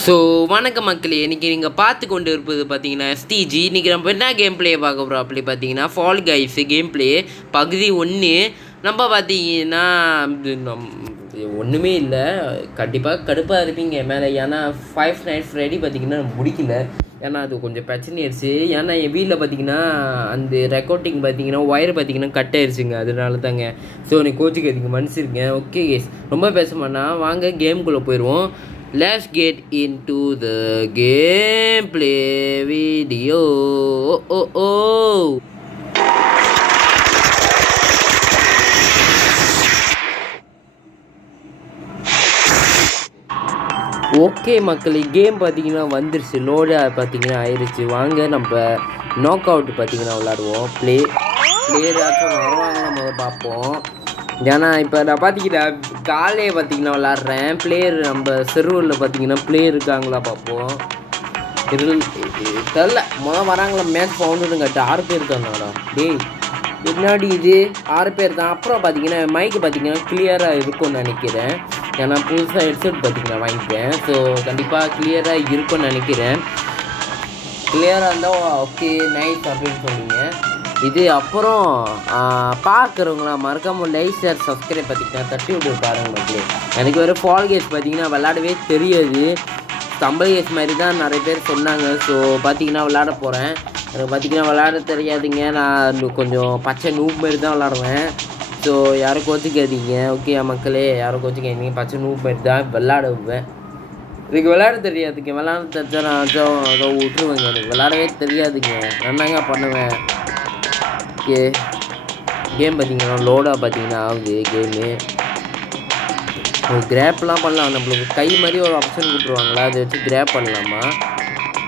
So வணக்கம் மக்களே, இன்றைக்கி நீங்கள் பார்த்து கொண்டு இருப்பது பார்த்தீங்கன்னா எஸ்டிஜி. இன்றைக்கி நம்ம என்ன கேம் பிளே பார்க்க போகிறோம் அப்படி பார்த்தீங்கன்னா ஃபால் கைஸு கேம் பிளே பகுதி 1. நம்ம பார்த்தீங்கன்னா ஒன்றுமே இல்லை, கண்டிப்பாக கடுப்பாக இருப்பீங்க மேலே. ஏன்னா 5 Nights Freddy பார்த்தீங்கன்னா முடிக்கல, ஏன்னா அது கொஞ்சம் பிரச்சனையாயிருச்சு. ஏன்னா என் வீட்டில் பார்த்தீங்கன்னா அந்த ரெக்கார்டிங் பார்த்தீங்கன்னா ஒயர் பார்த்தீங்கன்னா கட் ஆயிடுச்சுங்க, அதனால தாங்க. ஸோ நீ கோச்சுக்காதீங்க, மன்னிச்சிருங்க. ஓகே கேஸ், ரொம்ப பேச மாட்டா, வாங்க கேமுக்குள்ளே போயிடுவோம். Let's get into the gameplay video. Okay மக்களே, கேம் பார்த்தீங்கன்னா வந்துருச்சு, லோடாக பார்த்தீங்கன்னா ஆயிடுச்சு. வாங்க நம்ம நாக் அவுட் பார்த்தீங்கன்னா விளாடுவோம். பிளேயராச்சும் வருவாங்க, நம்ம பார்ப்போம். ஏன்னா இப்போ நான் பார்த்தீங்கன்னா காலையே பார்த்தீங்கன்னா விளாட்றேன். பிளேயர் நம்ம செர்வரில் பார்த்தீங்கன்னா பிளேயர் இருக்காங்களா பார்ப்போம். தெரில, வராங்களா மேட்ச் ஃபவுண்டுன்னு 6 பேர் இருக்காங்கடா. டேய் முன்னாடி இது 6 பேர் தான். அப்புறம் பார்த்தீங்கன்னா மைக்கு பார்த்தீங்கன்னா கிளியராக இருக்கும்னு நினைக்கிறேன். ஏன்னா புதுசாக ஹெட்செட் பார்த்தீங்கன்னா வாங்கிட்டேன். ஸோ கண்டிப்பாக கிளியராக இருக்கும்னு நினைக்கிறேன். கிளியராக இருந்தால் ஓகே நைஸ் அப்படின்னு சொன்னீங்க. இது அப்புறம் பார்க்குறவங்களா மறக்காமல் லைக் ஷேர் சப்ஸ்கிரைப் பார்த்தீங்கன்னா தட்டி விட்டு பாருங்க மக்களே. எனக்கு வேறு ஃபால் கேஸ் பார்த்தீங்கன்னா விளாடவே தெரியாது, ஸ்டம்பிள் கேஸ் மாதிரி தான் நிறைய பேர் சொன்னாங்க. ஸோ பார்த்தீங்கன்னா விளாட போகிறேன். எனக்கு பார்த்தீங்கன்னா விளாட தெரியாதுங்க, நான் கொஞ்சம் பச்சை நூப் மாதிரி தான் விளாடுவேன். ஸோ யாரும் கோச்சிக்காதீங்க, ஓகே மக்களே, யாரும் கோச்சிக்காதீங்க. பச்சை நூப் மாதிரி தான் விளாடுவேன். எனக்கு விளையாட தெரியாதுங்க, விளாட தெரிஞ்சா நான் அதை விட்டுருவேங்க. எனக்கு விளாடவே தெரியாதுங்க, என்னங்க பண்ணுவேன். ஓகே கேம் பார்த்தீங்கன்னா லோடாக பார்த்தீங்கன்னா ஆகுது கேமு. கிராப்லாம் பண்ணலாம், நம்மளுக்கு கை மாதிரி ஒரு ஆப்ஷன் கொடுத்துருவாங்களா, அதை வச்சு கிராப் பண்ணலாமா?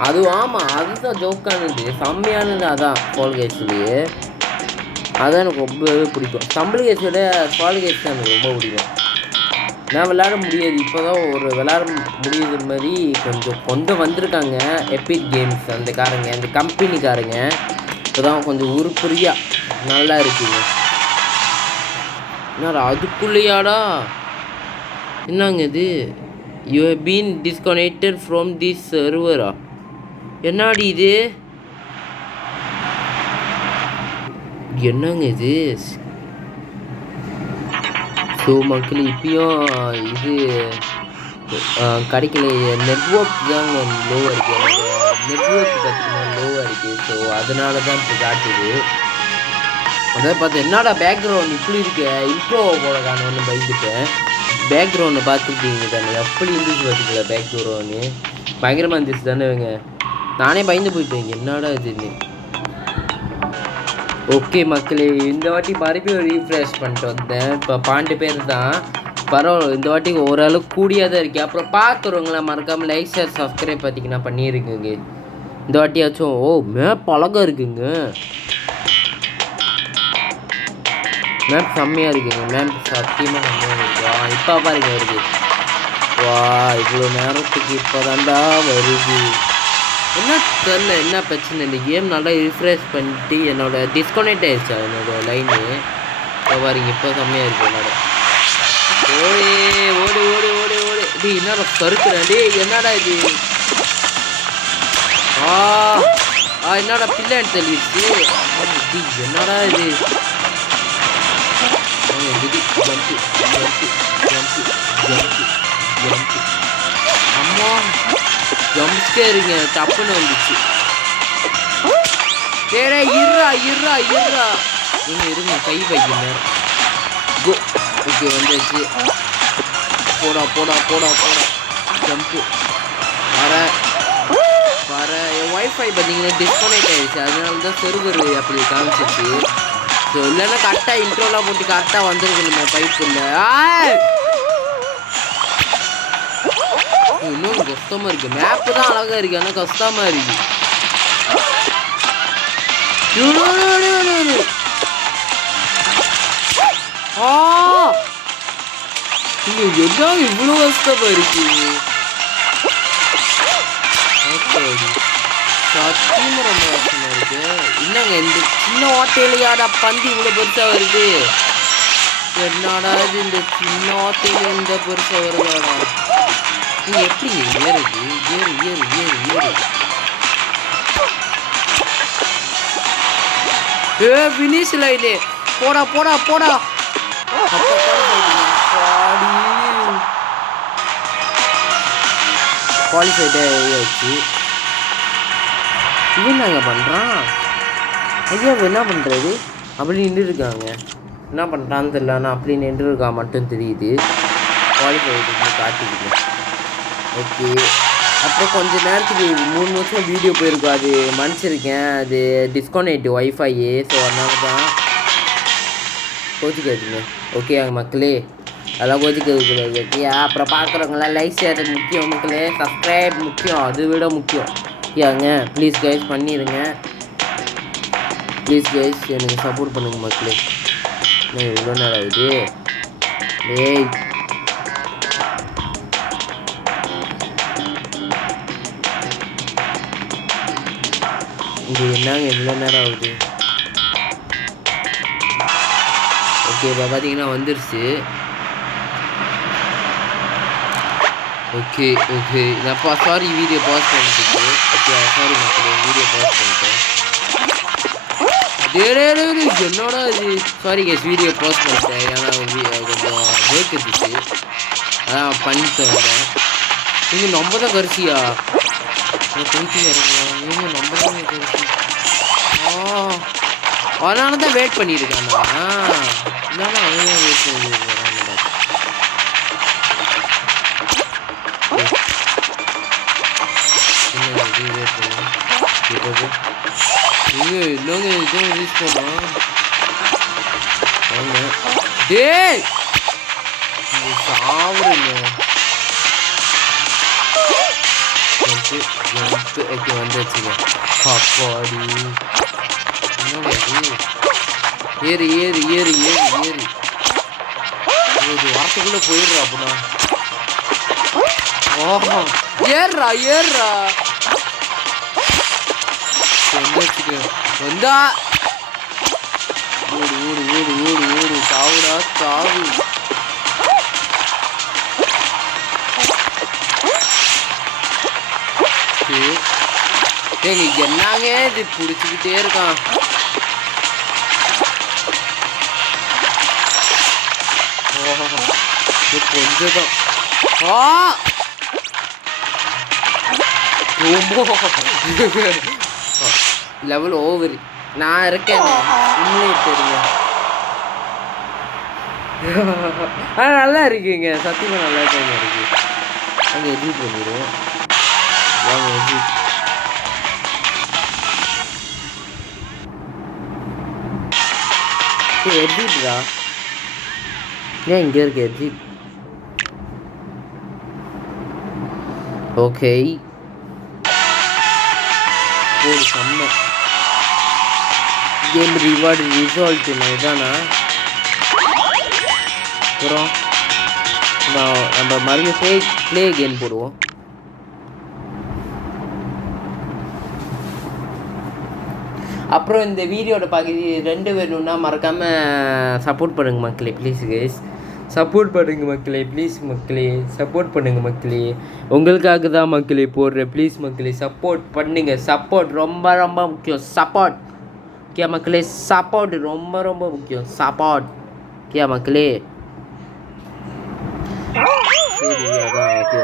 அதுவும் ஆமாம், அதுதான் ஜோக்கானது, செம்மையானது. அதான் ஃபால் கேஸ்லேயே அதான் எனக்கு ரொம்பவே பிடிக்கும். ஸ்டம்பிள் கேஸோட ஃபால் கேஸ் தான் எனக்கு ரொம்ப பிடிக்கும். நான் விளையாட முடியாது, இப்போ தான் ஒரு விளையாட முடியுது மாதிரி கொஞ்சம் கொண்டு வந்திருக்காங்க எபிக் கேம்ஸ். அந்த கம்பெனிக்காரங்க இப்போ தான் கொஞ்சம் உருப்படியாக நல்லா இருக்குங்க. என்னடா அதுக்குள்ளேயாடா, என்னங்க இது? You have been disconnected from this சர்வரா? என்னடி இது? என்னங்க இது? ஸோ மக்கள் இப்பயும் இது கிடைக்கல, நெட்ஒர்க் தாங்க லோவாக இருக்குது. எனக்கு நெட்ஒர்க் பார்த்தீங்கன்னா லோவாக இருக்குது. ஸோ அதனால தான் இப்போ காட்டுது. அதாவது பார்த்து என்னடா பேக்ரவுண்ட் இப்படி இருக்கு, இன்ட்ரோ போல காணுன்னு பயந்துட்டேன். பேக்ரவுண்டை பார்த்துக்கிட்டீங்க தானே, எப்படி இருந்துச்சு பார்த்தீங்களா? பேக்ரவுண்டு பயங்கரமாக இருந்துச்சு தானேங்க, நானே பயந்து போயிட்டேன் என்னடா இதுன்னு. ஓகே மக்களே, இந்த வாட்டி மறுபடியும் ரீஃப்ரெஷ் பண்ணிட்டு வந்தேன். இப்போ 12 பேர் தான், பரவாயில்ல. இந்த வாட்டி ஓரளவுக்கு கூடியாக தான் இருக்குது. அப்புறம் பார்க்குறவங்களா மறக்காமல் லைக் ஷேர் சப்ஸ்கிரைப் பார்த்தீங்கன்னா பண்ணியிருக்குங்க இந்த வாட்டியாச்சும். ஓ மேப் அழகாக இருக்குங்க, மேப் செம்மையாக இருக்குங்க. மேப் சத்தியமாக செம்மையாக இருக்குது. இப்போ பாருங்க வருது, வா இவ்வளோ நேரத்துக்கு இப்போ தாண்டா வருது. என்ன தெரில, என்ன பிரச்சனை, இந்த கேம் நல்லா ரிஃப்ரெஷ் பண்ணிட்டு என்னோட டிஸ்கனெக்ட் ஆகிடுச்சா என்னோடய லைனு. இப்போ பாருங்க இப்போ செம்மையாக இருக்குது என்னோட. ஓடி ஓடி ஓடி ஓடி ஓடி டி, என்னடா கருக்குறேன் டி, என்னடா இது? என்னடா பிள்ளைன்னு தெரிவிச்சு டி, என்னடா இது? Jump jump jump jump jump, அம்மா ஜம்ப்ஸ்கே இருங்க, டப்புன்னு வந்துச்சு. வேற இருறா இருறா இருறா இருங்க, கை வைக்கணும். கோ ஓகே வந்துச்சு. போடா போடா போடா போடா ஜம்ப்பு. வர என் ஒய்ஃபை பார்த்தீங்கன்னா டிஸ்கனெக்ட் ஆகிடுச்சு, அதனால தான் சர்வர் அப்படி காமிச்சிச்சு. ஸோ இல்லைன்னா கரெக்டாக இன்ட்ரோலாம் போட்டு கரெக்டாக வந்துருக்கு நம்ம பைப்பில். இன்னொன்று கஷ்டமாக இருக்குது, மேப்பு தான் அழகாக இருக்குது ஆனால் கஷ்டமாக இருக்குது. என்ன இவ்வளோ கஷ்டமாக இருக்கு? சத்தியமாக ரொம்ப கஷ்டமாக இருக்கு. என்னங்க இந்த சின்ன ஓட்டையிலையாடா பந்தி இவ்வளோ பெருசாக வருது? என்னடா இது, இந்த சின்ன ஓட்டையில இந்த பெருசாக வருதாடா? நீ எப்படி ஏறுது? ஏறு ஏறு ஏறு ஏறு. Finish line. போடா போடா போடா. குவாலிஃபைட் ஆகியாச்சு. இது என்னங்க பண்ணுறான்? ஐயா என்ன பண்ணுறது? அப்படி நின்றுருக்காங்க. என்ன பண்ணுறான்னு தெரியல. ஆனால் அப்படி நின்றுருக்கா மட்டும் தெரியுது. குவாலிஃபைடு காட்டுக்குது. ஓகே. அப்புறம் கொஞ்சம் நேரத்துக்கு 3 வருஷம் வீடியோ போயிருக்கும். அது மன்னிச்சிருக்கேன். அது டிஸ்கனெக்ட் ஒய்ஃபை. ஸோ அதனால தான் கோச்சிக்காதுங்க. ஓகே மக்களே, அதெல்லாம் கோச்சிக்கிறது. ஓகே. அப்புறம் பார்க்குறவங்களாம் லைக் ஷேர் முக்கியம் மக்களே. சப்ஸ்கிரைப் முக்கியம், அதை விட முக்கியம். ஓகேங்க. ப்ளீஸ் கைஸ் பண்ணிடுங்க. ப்ளீஸ் கைஸ் எனக்கு சப்போர்ட் பண்ணுங்க மக்களே. இவ்வளோ நேரம் ஆகுது. ஏய் இங்கே என்னங்க இவ்வளோ நேரம் ஆகுது? ஓகே இப்போ பார்த்தீங்கன்னா வந்துருச்சு. ஓகே ஓகே நான் சாரி வீடியோ பாஸ் பண்ணிட்டு. ஓகே சாரி மக்களே, வீடியோ பாஸ் பண்ணிட்டேன். என்னோட இது சாரி கேஸ், வீடியோ பாஸ் பண்ணிட்டேன். ஏன்னா கொஞ்சம் பிரேக் இருந்துச்சு, அதான் பண்ணிட்டு வந்தேன். நீங்கள் நம்ம தான் கரிசியா போயிட்டு வரீங்களா? நீங்கள் நம்ம தான் கரிசி. அதனால தான் வெயிட் பண்ணியிருக்கேன் நான். இல்லைன்னா அவங்க வெயிட் பண்ணியிருக்கேன். என்னங்க இதுவும் யூஸ் பண்ணலாம். டேய் சாவுறீங்க. ஓகே வந்துச்சுங்க. அப்பாடி ஏறு ஏறு ஏறு ஏறு ஏறு. ஒரு வாரத்துக்குள்ள போயிடுறா அப்படின்னா. ஓஹோ ஏறுறா ஏறுறா. வந்தா ஓடு ஓடு ஓடு ஓடு ஓடு. சாவுடா சாவு. ஏங்க என்னங்க இது பிடிச்சிக்கிட்டே இருக்கான். கொஞ்சம் லெவல் ஓவர். நான் இருக்கேன் இன்னும் தெரியுங்க. நல்லா இருக்குங்க, சத்தியமாக நல்லா இருக்காங்க இருக்கு. அங்கே எடிட் பண்ணிடுவோம். வாங்க எடிட். எடிட்ரா ஏன் இங்கே இருக்கு எடிட்? ஓகே போடு செம்ம. கேம் ரிவார்டு ரிசால்ட் இதானா? அப்புறம் நம்ம மறுபடியும் ப்ளே கேம் போடுவோம். அப்புறம் இந்த வீடியோட பகுதி 2 வேணும்னா மறக்காமல் சப்போர்ட் பண்ணுங்க மக்களே. ப்ளீஸ் கைஸ் சப்போர்ட் பண்ணுங்க மக்களே. ப்ளீஸ் மக்களே சப்போர்ட் பண்ணுங்க மக்களே. உங்களுக்காக தான் மக்களே போடுறேன். ப்ளீஸ் மக்களே சப்போர்ட் பண்ணுங்க. சப்போர்ட் ரொம்ப ரொம்ப முக்கியம். சப்போர்ட் கே மக்களே. சப்போர்ட் ரொம்ப ரொம்ப முக்கியம். சப்போர்ட் கே மக்களே. சரி அதான் ஓகே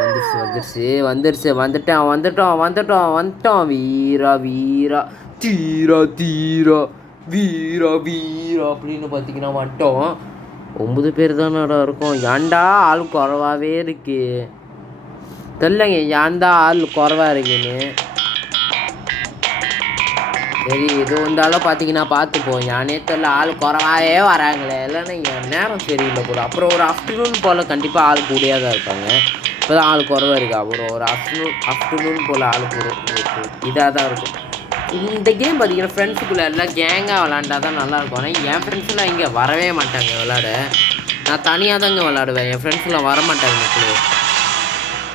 வந்துட்டோம். வீரா வீரா தீரா தீரா வீரா வீரா அப்படின்னு பார்த்தீங்கன்னா வந்துட்டோம். 9 பேர் தானடா இருக்கும். ஏன்டா ஆள் குறவாகவே இருக்கு தெரியலங்க. ஏன்டா ஆள் குறவாக இருக்குன்னு. சரி எது வந்தாலும் பார்த்தீங்கன்னா பார்த்துப்போம். யானே தெரியல ஆள் குறவாகவே வராங்களே. இல்லைன்னா என் நேரம் சரியில்லை கூட. அப்புறம் ஒரு ஆஃப்டர்நூன் போல் கண்டிப்பாக ஆள் கூடியாக தான் இருப்பாங்க. இப்போ தான் ஆள் குறவாக இருக்குது. அப்புறம் ஒரு ஆஃப்டர்நூன் போல் ஆள் கூட இதாக தான் இருக்கும். இந்த கேம் பார்த்தீங்கன்னா ஃப்ரெண்ட்ஸுக்குள்ளே எல்லாம் கேங்காக விளாண்டா தான் நல்லாயிருக்கும். ஆனால் என் ஃப்ரெண்ட்ஸ்லாம் இங்கே வரவே மாட்டாங்க விளாட. நான் தனியாக தாங்க விளாடுவேன். என் ஃப்ரெண்ட்ஸ்லாம் வரமாட்டாங்க மக்களே.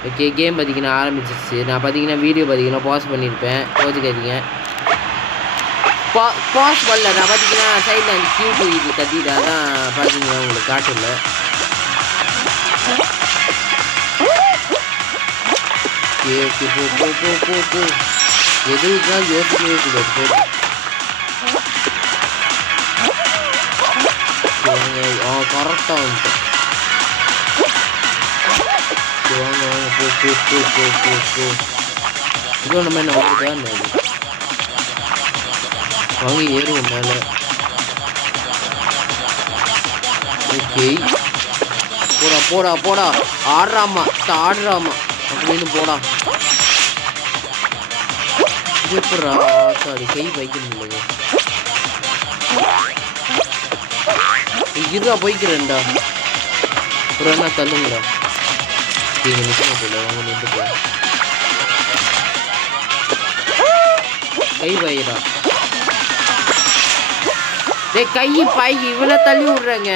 ஓகே கேம் பார்த்தீங்கன்னா ஆரம்பிச்சிருச்சு. நான் பார்த்தீங்கன்னா வீடியோ பார்த்தீங்கன்னா பாஸ் பண்ணியிருப்பேன். கோச்சுக்காதீங்க. பாஸ் பண்ணல. நான் பார்த்தீங்கன்னா சைடில் அந்த கியூ இது கட்டிட்டு அதான் பார்த்தீங்கன்னா உங்களுக்கு காட்டல. ஓகே ஓகே போ போ போ போ போ எதுதான் யோசிக்கவே கூடாது. கரெக்டாக வந்துட்டேன். வாங்க வாங்க போ போ போ போ போ போ இதோ நம்ம என்ன வந்துதான் வாங்க ஏறுவோம் மேலே. ஓகே போடா போடா போடா ஆடுறாமா அப்படின்னு போடா. எப்படா சாரி கை வைக்க முடியல. இருடா போய்க்கிறேன்டா. ஒரு என்ன தள்ளுங்கடா. நீங்கள் நிற்க போல வாங்க நின்று போ. கை வைடா. டேய் கை பாய் இவனை தள்ளி விட்றேங்க.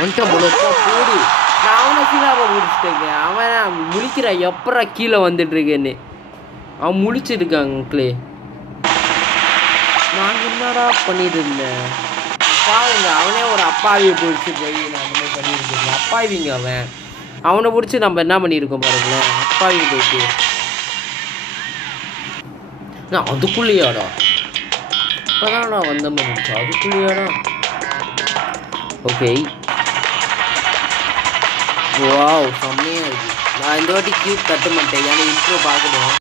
வந்துட்டேன் போல போடு. நான் அவனை கீழே முடிச்சுட்டேங்க. அவன் முழிக்கிறான் எப்படா கீழே வந்துட்டு இருக்கேன்னு. அவன் முழிச்சிருக்காங்களே. நான் என்னடா பண்ணிட்டு இருந்தேன் பாருங்க. அவனே ஒரு அப்பாவியை பிடிச்சி போய் நான் அந்த மாதிரி பண்ணியிருக்கேன். அப்பாவிங்க அவனை பிடிச்சி நம்ம என்ன பண்ணியிருக்கோம் பாருங்களேன். அப்பாவி போயிட்டு நான் அதுக்குள்ளேயாடா இப்போதான்டா வந்த மாதிரி அதுக்குள்ளேயாடா. ஓகே வாவ் செம்மையாக இருக்குது. நான் இந்த வாட்டி கியூப் கட்ட மாட்டேன். ஏன்னா இன்ட்ரோ பார்க்கணும்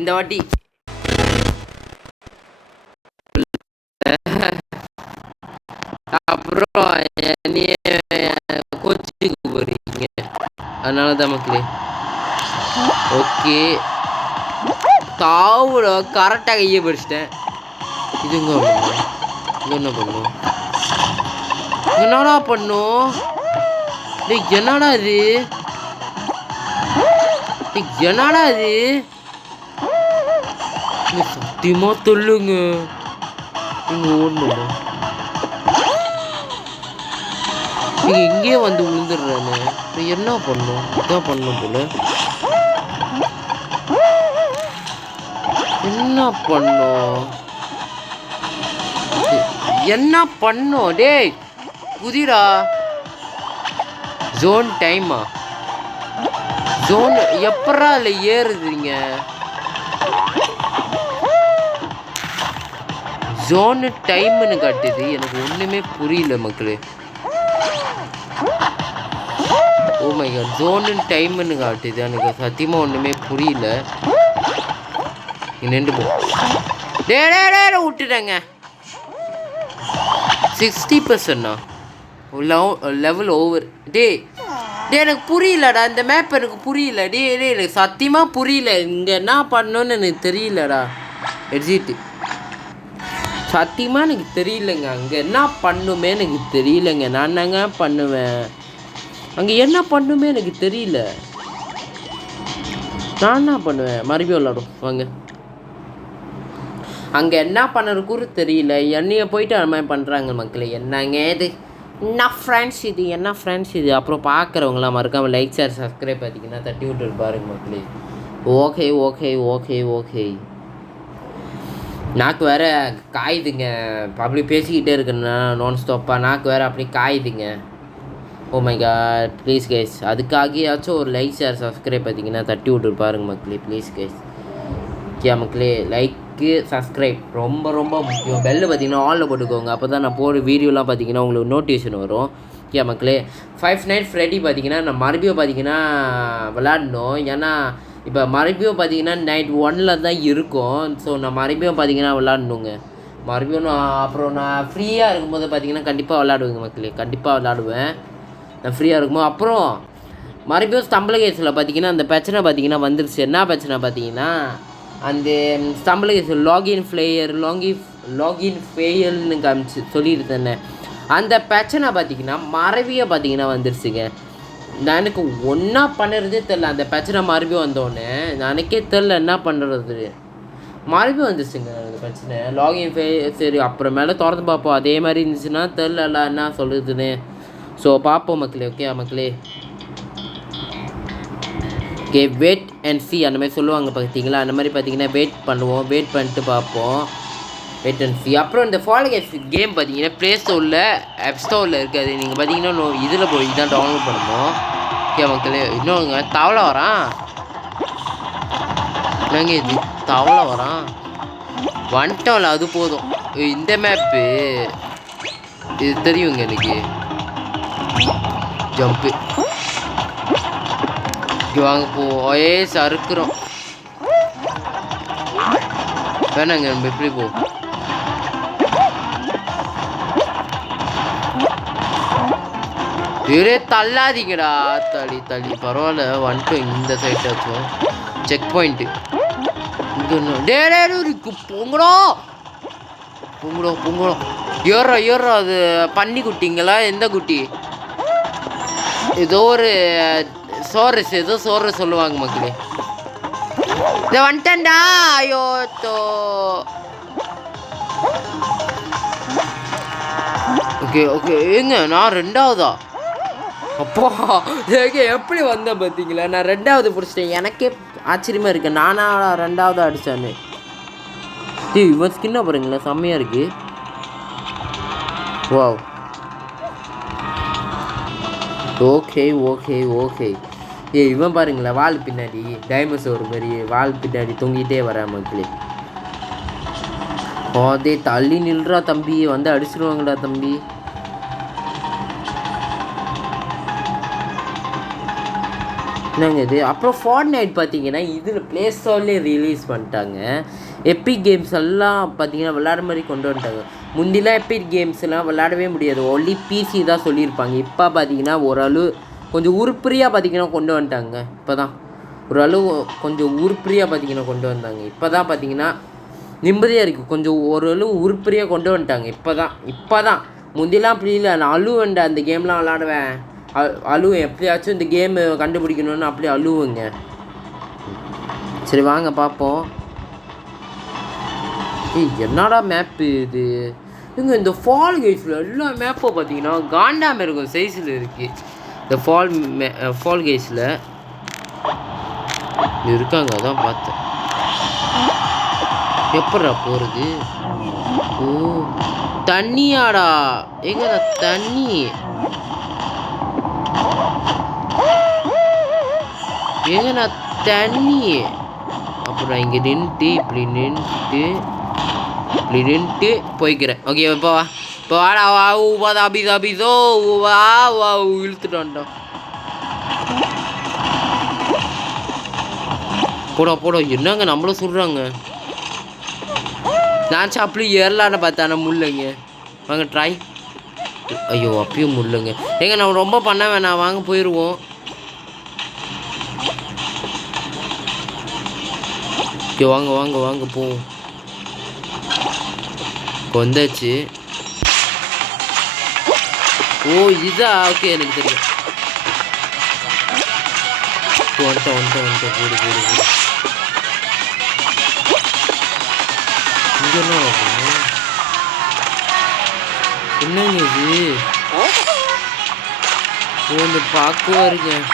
இந்த வாட்டி. அப்புறம் என்னைய கோச்சுக்கு போகிறீங்க அதனால தான் மக்களே. ஓகே தாவுட கரெக்டாக கையை படிச்சிட்டேன். இதுங்க இது என்ன பண்ணும் என்னடா பண்ணும். என்னடா இது என்னடா இது சத்தியமா சொல்லுங்க. நீங்க ஓடணும் நீங்க எங்கேயே வந்து விழுந்துடுறானு. என்ன பண்ணும் இதான் பண்ணும் போல. என்ன பண்ணும் என்ன பண்ணும். டேய் குதிரா. ஜோன் டைமா ஜோன் எப்படா அதில் ஏறுதுங்க. ஜோனு டைம்னு காட்டுது. எனக்கு ஒன்றுமே புரியல மக்களே. ஓ மை காட் ஜோனு டைம்னு காட்டுது. எனக்கு சத்தியமாக ஒன்றுமே புரியல. நின்று போ. டே விட்டுட்டேங்க. 60%ண்ணா லெவல் ஓவர். டே எனக்கு புரியலடா. இந்த மேப் எனக்கு புரியல. டே எனக்கு சத்தியமாக புரியல. இங்கே என்ன பண்ணணுன்னு எனக்கு தெரியலடா. எக்ஸிட்டு சத்தியமாக எனக்கு தெரியலங்க. அங்கே என்ன பண்ணுமே எனக்கு தெரியலங்க. நான் என்னங்க பண்ணுவேன் அங்கே என்ன பண்ணுமே எனக்கு தெரியல. நான் என்ன பண்ணுவேன் மறுபடியும் விளாடும் வாங்க. அங்கே என்ன பண்ணுறதுக்கு தெரியல. என்னைய போயிட்டு அந்த மாதிரி பண்ணுறாங்க மக்களே. என்னங்க இது என்ன ஃப்ரெண்ட்ஸ் இது என்ன ஃப்ரெண்ட்ஸ் இது. அப்புறம் பார்க்குறவங்களாம் மறக்காமல் லைக் ஷேர் சப்ஸ்கிரைப் பார்த்தீங்கன்னா தட்டி விட்டு பாருங்க மக்களே. ஓகே ஓகே ஓகே ஓகே நாக்கு வேறு காயுதுங்க. அப்படி பேசிக்கிட்டே இருக்குன்னா நான் ஸ்டாப்பாக நாக்கு வேறு அப்படி காயுதுங்க. Oh my god please guys அதுக்காகியாச்சும் ஒரு லைக் ஷேர் சப்ஸ்கிரைப் பார்த்தீங்கன்னா தட்டி விட்டு பாருங்க மக்களே ப்ளீஸ் கைஸ். ஓகே மக்களே லைக்கு சப்ஸ்கிரைப் ரொம்ப ரொம்ப முக்கியம். பெல்லு பார்த்தீங்கன்னா ஆனில் போட்டுக்கோங்க. அப்போ தான் நான் போடுற வீடியோலாம் பார்த்தீங்கன்னா உங்களுக்கு நோட்டிஃபிகேஷன் வரும். ஓகே மக்களே 5 Nights Freddy பார்த்தீங்கன்னா நான் மறுபடியும் பார்த்தீங்கன்னா விளாடணும். ஏன்னா இப்போ மறுபடியும் பார்த்தீங்கன்னா நைட் 1 தான் இருக்கும். ஸோ நான் மறுபடியும் பார்த்தீங்கன்னா விளாடணுங்க. மறுபடியும் அப்புறம் நான் ஃப்ரீயாக இருக்கும்போது பார்த்தீங்கன்னா கண்டிப்பாக விளாடுவேங்க மக்களே. கண்டிப்பாக விளாடுவேன் நான் ஃப்ரீயாக இருக்கும்போது. அப்புறம் மறுபடியும் ஸ்டம்பிள்கேஸில் பார்த்தீங்கன்னா அந்த பிரச்சனை பார்த்தீங்கன்னா வந்துருச்சு. என்ன பிரச்சனை பார்த்தீங்கன்னா அந்த ஸ்டம்பிள்கேஸ் லாகின் ஃபெயில்னு காமிச்சு சொல்லியிருந்தேனே அந்த பிரச்சனை பார்த்தீங்கன்னா மறுபடியும் பார்த்தீங்கன்னா வந்துருச்சுங்க. நான் எனக்கு ஒன்றா பண்ணுறதே தெரில. அந்த பிரச்சனை மறுபடியும் வந்தோடனே எனக்கே தெரில என்ன பண்ணுறது. மறுபடியும் வந்துருச்சுங்க அந்த பிரச்சனை லாகின் சரி அப்புறமேலே திறந்து பார்ப்போம். அதே மாதிரி இருந்துச்சுன்னா தெரில என்ன சொல்லுதுன்னு. ஸோ பார்ப்போம் மக்களே. ஓகே மக்களே ஓகே வெயிட் அண்ட் சி அந்த மாதிரி சொல்லுவாங்க பார்த்தீங்களா. அந்த மாதிரி பார்த்தீங்கன்னா வெயிட் பண்ணுவோம். வெயிட் பண்ணிட்டு பார்ப்போம். Wait and see. அப்புறம் இந்த ஃபால் கைஸ் கேம் பார்த்தீங்கன்னா ப்ளே ஸ்டோரில் ஆப் ஸ்டோரில் இருக்காது. நீங்கள் பார்த்தீங்கன்னா இதில் போய் தான் டவுன்லோட் பண்ணணும். ஓகே மக்களே. இன்னொருங்க தவளை வரான். என்னங்க இது தவளை வரான் வந்துட்டோம்ல, அது போதும். இந்த மேப்பு இது தெரியுங்க எனக்கு. ஜம்ப்பு வாங்க போயே சறுக்குறோம். வேணாங்க நம்ம எப்படி போ. ஒரே தள்ளாதீங்கடா. தள்ளி தள்ளி பரவாயில்ல வந்துட்டோம். இந்த சைட்டாச்சும் செக் பாயிண்ட்டு பொங்கடோ பொங்கடோ பொங்கடோ. ஏறா ஏறா. அது பன்னி குட்டிங்களா? எந்த குட்டி? ஏதோ ஒரு சோரஸ், ஏதோ சோரஸ் சொல்லுவாங்க மக்களே. இதை வந்துட்டேன்டா. ஐயோ தோ. Okay okay. ஏங்க நான் ரெண்டாவதா? அப்போ ஏங்க எப்படி வந்தேன் பார்த்தீங்களா? நான் ரெண்டாவது பிடிச்சிட்டேன். எனக்கே ஆச்சரியமாக இருக்கு. நானா ரெண்டாவது அடித்தானு. இவன் ஸ்கின்னை பாருங்களேன், செம்மையாக இருக்கு. வாவ். Okay okay okay. இவன் பாருங்களேன், வால் பின்னாடி டைனோசர் மாதிரி வால் பின்னாடி தொங்கிட்டே வர மக்களே. அதே தள்ளி நில்றா தம்பி, வந்து அடிச்சிருவாங்கடா தம்பி. என்னங்க இது? அப்புறம் ஃபார்ட்நைட் பார்த்தீங்கன்னா இதில் ப்ளே ஸ்டோர்லேயே ரிலீஸ் பண்ணிட்டாங்க. எப்பிக் கேம்ஸ் எல்லாம் பார்த்தீங்கன்னா விளையாட மாதிரி கொண்டு வந்துட்டாங்க. முந்திலாம் எப்பிக் கேம்ஸ் எல்லாம் விளையாடவே முடியாது, ஒன்லி பிசி தான் சொல்லியிருப்பாங்க. இப்போ பார்த்தீங்கன்னா ஓரளவு கொஞ்சம் உருப்படியாக பார்த்தீங்கன்னா கொண்டு வந்துட்டாங்க. இப்போ தான் ஓரளவு கொஞ்சம் உருப்படியாக பார்த்தீங்கன்னா கொண்டு வந்தாங்க. இப்போ தான் பார்த்தீங்கன்னா நிம்மதியாக இருக்குது. கொஞ்சம் ஓரளவு உருப்படியாக கொண்டு வந்துட்டாங்க. இப்போ தான் முந்திலாம் அப்படி இல்லை. நான் அழுவேன்டா அந்த கேம்லாம் விளாடுவேன், அழுவேன். எப்படியாச்சும் இந்த கேமு கண்டுபிடிக்கணும்னு அப்படி அழுவுங்க. சரி வாங்க பார்ப்போம். என்னடா மேப்பு இது? இங்கே இந்த ஃபால் கைஸில் எல்லா மேப்பும் பார்த்தீங்கன்னா காண்டாம இருக்கும் சைஸில் இருக்குது. இந்த ஃபால் கைஸில் இருக்காங்க, அதான் பார்த்தேன். எப்படா போகிறது? ஓ தண்ணியாடா? எங்கடா தண்ணி? எங்கண்ணா தண்ணி? அப்புறம் இங்கே நின்றுட்டு இப்படி நின்றுட்டு போய்க்கிறேன். ஓகே இப்போ வா, இப்போ வாடா. வா ஊவா தாபி தாபிதோ வா வா இழுத்துட்டு வந்துட்டோம். போடா என்னங்க நம்மளும் சொல்கிறாங்க. நான் சாப்பிட்டு ஏறலான்னு பார்த்தானே முள்ளைங்க. வாங்க ட்ரை. ஐயோ அப்பயும் முள்ளுங்க. ஏங்க நம்ம ரொம்ப பண்ண வேணாம், வாங்க போயிடுவோம். ஓகே வாங்க வாங்க வாங்க போவோம். வந்தாச்சு. ஓ இதா? ஓகே எனக்கு தெரியும். வந்துட்டோம் போடு. இங்கெல்லாம் என்னங்க இது? இந்த பார்க்கவா இருக்கேன்.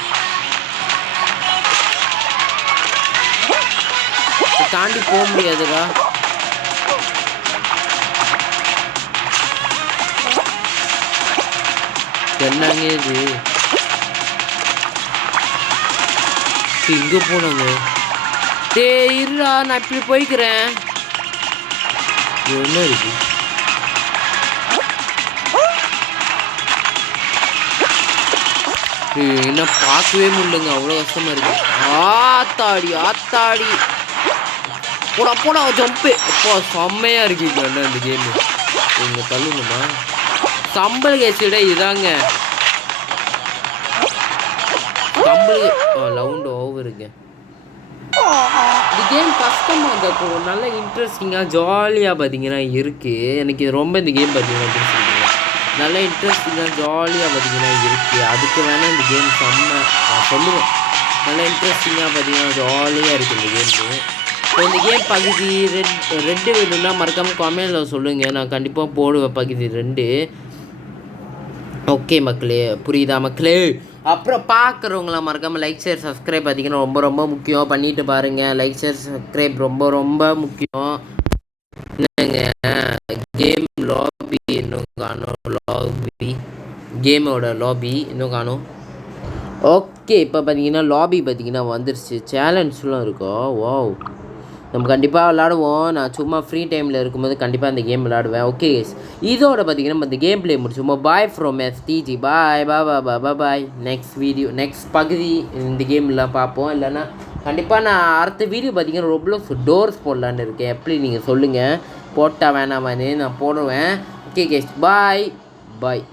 தாண்டி போக முடியாதுடா. என்னங்க இது? இங்க போனாங்க. டேய் இருடா, நான் இப்படி போய்க்கிறேன். என்ன இருக்கு? என்ன பார்க்கவே முடியலங்க, அவ்வளோ கஷ்டமா இருக்கு. ஆத்தாடி போடா ஜம்ப்பு. அப்போ செம்மையாக இருக்குங்க அண்ணா இந்த கேமு. இங்கே தள்ளுணுமா? சம்பல் கேஸிட இதாங்க சம்பல் லவுண்ட் ஓவருங்க. இந்த கேம் கஷ்டமாக இருக்கும், நல்லா இன்ட்ரெஸ்டிங்காக ஜாலியாக பார்த்தீங்கன்னா இருக்குது. எனக்கு ரொம்ப இந்த கேம் பார்த்தீங்கன்னா பிடிச்சிருக்குங்க. நல்லா இன்ட்ரெஸ்டிங்காக ஜாலியாக பார்த்தீங்கன்னா இருக்குது. அதுக்கு வேணால் இந்த கேம் செம்ம சொல்லுவேன். நல்லா இன்ட்ரெஸ்டிங்காக பார்த்தீங்கன்னா ஜாலியாக இருக்குது இந்த கேமு. இப்போ இந்த கேம் பகுதி 2 வேணும்னா மறக்காமல் கமெண்டில் சொல்லுங்கள், நான் கண்டிப்பாக போடுவேன் பகுதி 2. ஓகே மக்களே, புரியுதா மக்களே? அப்புறம் பார்க்குறவங்களாம் மறக்காமல் லைக் ஷேர் சப்ஸ்கிரைப் பார்த்தீங்கன்னா ரொம்ப ரொம்ப முக்கியம். பண்ணிவிட்டு பாருங்கள். லைக் ஷேர் சப்ஸ்கிரைப் ரொம்ப ரொம்ப முக்கியம். என்னங்க இன்னும் காணும் லாபி, கேமோட லாபி இன்னும் காணும். ஓகே, இப்போ பார்த்தீங்கன்னா லாபி பார்த்தீங்கன்னா வந்துருச்சு. சேலஞ்ச்லாம் இருக்கா? வாவ், நம்ம கண்டிப்பாக விளாடுவோம். நான் சும்மா ஃப்ரீ டைமில் இருக்கும்போது கண்டிப்பாக அந்த கேம் விளாடுவேன். ஓகே, இதோட பார்த்தீங்கன்னா நம்ம இந்த கேம் ப்ளே முடிச்சோம். Bye from SDG. பாய் பா பா பா பா பாய். நெக்ஸ்ட் வீடியோ, நெக்ஸ்ட் பகுதி இந்த கேம்லாம் பார்ப்போம். இல்லைன்னா கண்டிப்பாக நான் அடுத்த வீடியோ பார்த்தீங்கன்னா ரொப்ளோக்ஸ் டோர்ஸ் போடலான்னு இருக்கேன். எப்படி நீங்கள் சொல்லுங்கள், போட்டால் வேணாமான்னு நான் போடுவேன். ஓகே கேஸ், பாய் பாய்.